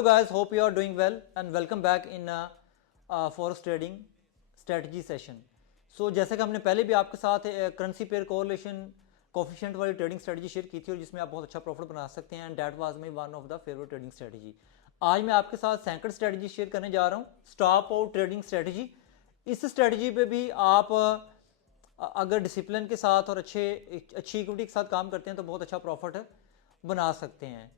Hello guys, hope you are doing well and welcome back in forex trading strategy session. So जैसे कि हमने पहले भी आपके साथ करेंसी पेयर कोरिलेशन कोफिशिएंट वाली ट्रेडिंग स्ट्रेटजी शेयर की थी और जिसमें आप बहुत अच्छा प्रॉफिट बना सकते हैं and that was my one of the favourite trading strategy. आज मैं आपके साथ सेकंड स्ट्रेटजी शेयर करने जा रहा हूँ, स्टॉप आउट ट्रेडिंग स्ट्रेटजी. इस स्ट्रेटजी पे भी आप अगर डिसिप्लिन के साथ और अच्छी इक्विटी के साथ काम करते हैं तो बहुत अच्छा प्रॉफिट बना सकते हैं.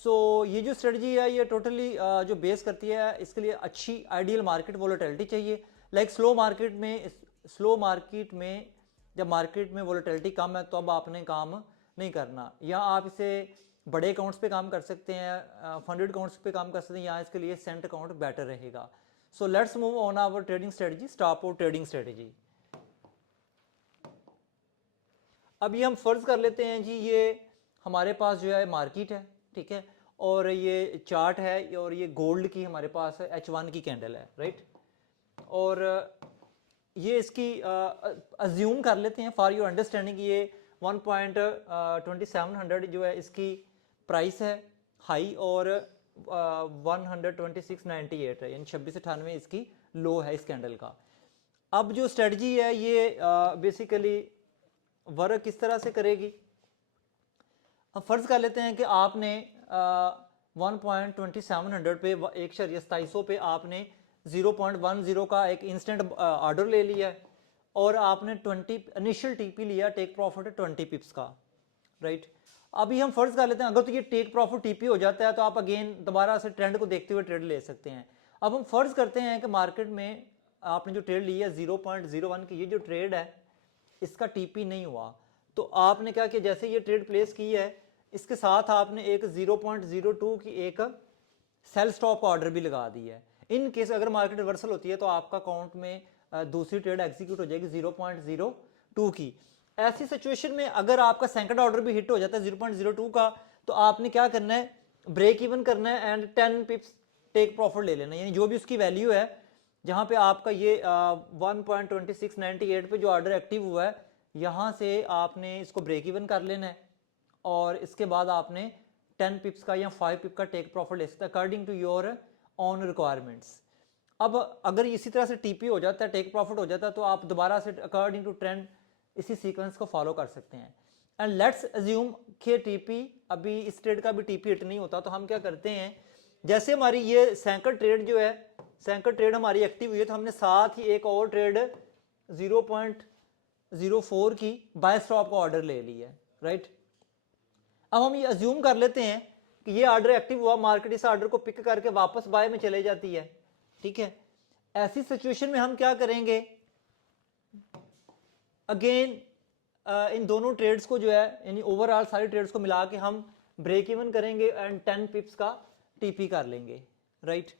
सो ये जो स्ट्रेटजी है ये टोटली जो बेस करती है इसके लिए अच्छी आइडियल मार्केट वोलेटिलिटी चाहिए. लाइक स्लो मार्केट में जब मार्केट में वोलेटिलिटी कम है तो अब आपने काम नहीं करना, या आप इसे बड़े अकाउंट्स पे काम कर सकते हैं, फंडेड अकाउंट्स पे काम कर सकते हैं, यहाँ इसके लिए सेंट अकाउंट बेटर रहेगा. So let's move on our trading strategy, stop out trading strategy. अभी हम फर्ज कर लेते हैं जी ये हमारे पास जो है मार्केट है, ठीक है, और ये चार्ट है और ये गोल्ड की हमारे पास है H1 की कैंडल है, राइट. और ये इसकी अज्यूम कर लेते हैं फॉर योर अंडरस्टैंडिंग ये 1.2700 जो है इसकी प्राइस है हाई और 126.98 है, यानी 2698 इसकी लो है इस कैंडल का. अब जो स्ट्रेटजी है ये बेसिकली वर्क किस तरह से करेगी. अब फर्ज कर लेते हैं कि आपने 1.2700 पे 1.2700 पे आपने 0.10 का एक इंस्टेंट ऑर्डर ले लिया और आपने 20 इनिशियल टीपी लिया, टेक प्रॉफिट 20 पिप्स का, राइट. अभी हम फर्ज कर लेते हैं अगर तो ये टेक प्रॉफिट टीपी हो जाता है तो आप अगेन दोबारा से ट्रेंड को देखते हुए ट्रेड ले सकते हैं. अब हम फर्ज करते हैं कि मार्केट में आपने जो ट्रेड ली है 0.01 की, ये जो ट्रेड है इसका टीपी नहीं हुआ तो आपने क्या किया, जैसे ये ट्रेड प्लेस की है इसके साथ आपने एक 0.02 की एक सेल स्टॉप ऑर्डर भी लगा दी है. इन केस अगर मार्केट रिवर्सल होती है तो आपका अकाउंट में दूसरी ट्रेड एग्जीक्यूट हो जाएगी 0.02 की. ऐसी सिचुएशन में अगर आपका सेकंड ऑर्डर भी हिट हो जाता है 0.02 का तो आपने क्या करना है, ब्रेक इवन करना है एंड 10 पिप्स टेक प्रॉफिट ले लेना है, यानी जो भी उसकी वैल्यू है जहां पे आपका ये 1.2698 पे जो ऑर्डर एक्टिव हुआ है यहां से आपने इसको ब्रेक इवन कर लेना है और इसके बाद आपने 10 पिप्स का या 5 पिप का टेक प्रॉफिट ले सकते हैं according to your own requirements. अब अगर इसी तरह से टीपी हो जाता है, टेक प्रॉफिट हो जाता है तो आप दोबारा से अकॉर्डिंग टू ट्रेंड इसी सीक्वेंस को फॉलो कर सकते हैं. एंड लेट्स अज्यूम कि टीपी अभी इस ट्रेड का भी टीपी हिट नहीं होता तो हम क्या करते हैं, जैसे हमारी ये सैंकर ट्रेड जो है सैंकर ट्रेड हमारी एक्टिव हुई है तो हमने साथ ही एक और ट्रेड 0.04 की बाय स्टॉप का ऑर्डर ले लिया है, राइट. अब हम ये अज्यूम कर लेते हैं कि ये ऑर्डर एक्टिव हुआ, मार्केट इस ऑर्डर को पिक करके वापस बाय में चले जाती है, ठीक है. ऐसी सिचुएशन में हम क्या करेंगे, अगेन इन दोनों ट्रेड्स को जो है यानी ओवरऑल सारी ट्रेड्स को मिला के हम ब्रेक इवन करेंगे एंड 10 पिप्स का टीपी कर लेंगे, राइट.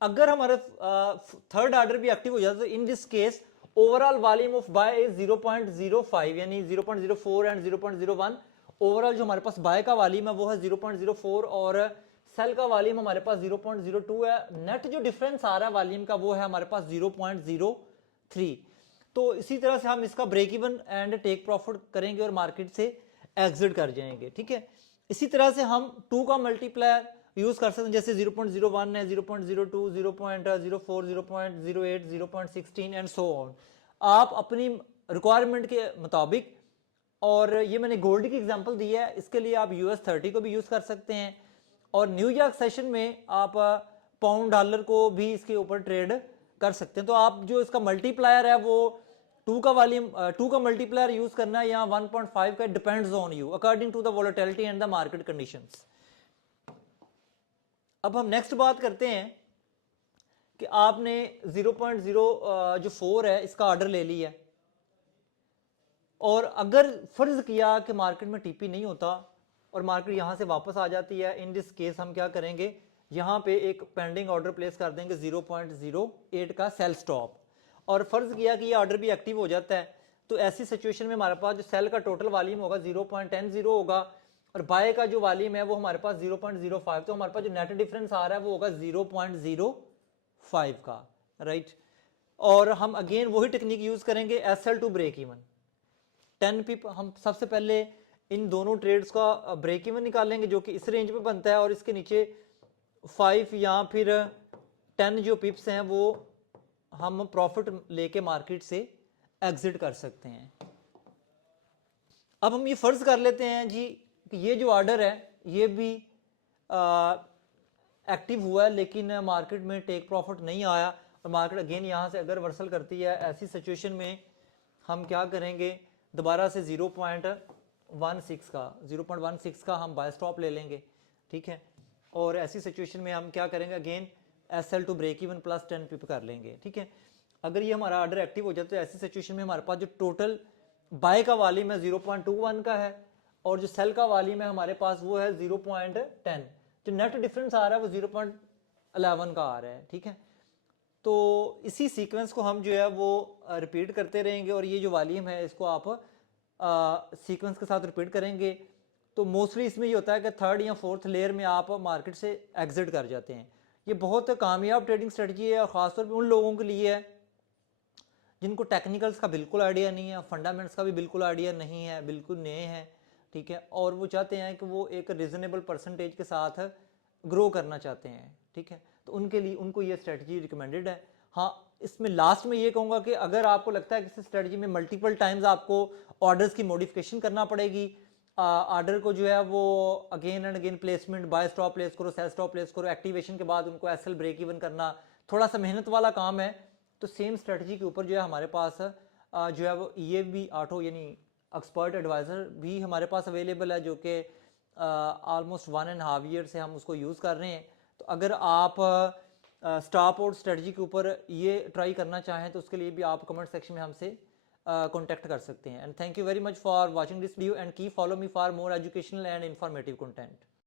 अगर हमारा थर्ड ऑर्डर भी एक्टिव हो जाता है तो in this case overall volume of buy is 0.05 यानी 0.04 एंड 0.01. ओवरऑल जो हमारे पास बाय का वॉल्यूम है वो है 0.04 और सेल का वॉल्यूम हमारे पास 0.02 है. नेट जो डिफरेंस आ रहा है वॉल्यूम का वो है हमारे पास 0.03. तो इसी तरह से हम इसका break even and take profit करेंगे और मार्केट से एग्जिट कर जाएंगे, ठीक है. इसी तरह से हम 2 का मल्टीप्लायर यूज कर सकते हैं, जैसे 0.01 है, 0.02, 0.04, 0.08, 0.16 एंड सो ऑन. आप अपनी रिक्वायरमेंट के मुताबिक, और ये मैंने गोल्ड की एग्जांपल दी है, इसके लिए आप US30 को भी यूज कर सकते हैं और न्यूयॉर्क सेशन में आप पाउंड डॉलर को भी इसके ऊपर ट्रेड कर सकते हैं. तो आप जो इसका मल्टीप्लायर है वो 2 का वॉल्यूम 2 का मल्टीप्लायर यूज करना है या 1.5 का, depends on you according to the volatility and the market conditions. अब हम नेक्स्ट बात करते हैं कि आपने 0.0 जो 4 है इसका ऑर्डर ले लिया और अगर फर्ज किया कि मार्केट में टीपी नहीं होता और मार्केट यहां से वापस आ जाती है, इन दिस केस हम क्या करेंगे, यहां पे एक पेंडिंग ऑर्डर प्लेस कर देंगे 0.08 का सेल स्टॉप, और फर्ज किया कि ये ऑर्डर भी एक्टिव हो जाता है तो ऐसी सिचुएशन में हमारे पास जो सेल का टोटल वॉल्यूम होगा 0.10 होगा और बाय का जो वॉल्यूम है वो हमारे पास 0.05. तो हमारे पास जो नेट डिफरेंस आ रहा है वो होगा 0.05 का, राइट. और हम अगेन वही टेक्निक यूज करेंगे SL टू ब्रेक इवन 10 पिप. हम सबसे पहले इन दोनों ट्रेड्स का ब्रेक इवन निकालेंगे जो कि इस रेंज में बनता है और इसके नीचे 5 या फिर 10 जो पिप्स हैं वो हम प्रॉफिट लेके मार्केट से एग्जिट कर सकते हैं। अब हम ये फर्ज कर लेते हैं जी कि ये जो ऑर्डर है ये भी एक्टिव हुआ है लेकिन मार्केट में टेक प्रॉफिट नहीं आया और मार्केट अगेन यहाँ से अगर रिवर्सल करती है, ऐसी सिचुएशन में हम क्या करेंगे, दोबारा से 0.16 का हम बाय स्टॉप ले लेंगे, ठीक है। और ऐसी सिचुएशन में हम क्या करेंगे, again SL to break even plus 10 pip कर लेंगे, ठीक है। अगर ये हमारा ऑर्डर एक्टिव हो जाए तो ऐसी सिचुएशन में हमारे पास जो टोटल बाय का वॉल्यूम है 0.21 का है और जो सेल का वॉल्यूम है हमारे पास वो है 0.10, जो नेट डिफरेंस आ रहा है वो 0.11 का आ रहा है, ठीक है। तो इसी सीक्वेंस को हम जो है वो रिपीट करते रहेंगे और ये जो वॉल्यूम है इसको आप सीक्वेंस के साथ रिपीट करेंगे तो मोस्टली इसमें ये होता है कि थर्ड या फोर्थ लेयर में आप मार्केट से एग्जिट कर जाते हैं। ये बहुत कामयाब ट्रेडिंग स्ट्रेटजी है और ख़ासतौर पे उन लोगों के लिए है जिनको टेक्निकल्स का बिल्कुल आइडिया नहीं है, फंडामेंट्स का भी बिल्कुल आइडिया नहीं है, बिल्कुल नए हैं, ठीक है, और वो चाहते हैं कि वो एक रीजनेबल परसेंटेज के साथ ग्रो करना चाहते हैं, ठीक है। तो उनके लिए उनको ये स्ट्रेटजी रिकमेंडेड है। हाँ, इसमें लास्ट में ये कहूँगा कि अगर आपको लगता है कि इस स्ट्रेटजी में मल्टीपल टाइम्स आपको ऑर्डर्स की मॉडिफिकेशन करना पड़ेगी, ऑर्डर को जो है वो again and again placement, buy stop place करो, सेल स्टॉप प्लेस करो, एक्टिवेशन के बाद उनको एसएल ब्रेक इवन करना थोड़ा सा मेहनत वाला काम है, तो सेम स्ट्रेटजी के ऊपर जो है हमारे पास जो है वो EFB ऑटो यानी एक्सपर्ट एडवाइज़र भी हमारे पास अवेलेबल है, जो कि ऑलमोस्ट 1.5 ईयर से हम उसको यूज़ कर रहे हैं। तो अगर आप स्टॉप आउट स्ट्रेटजी के ऊपर ये ट्राई करना चाहें तो उसके लिए भी आप कमेंट सेक्शन में हमसे कॉन्टैक्ट कर सकते हैं। And thank you very much for watching this video and keep follow me for more educational and informative content.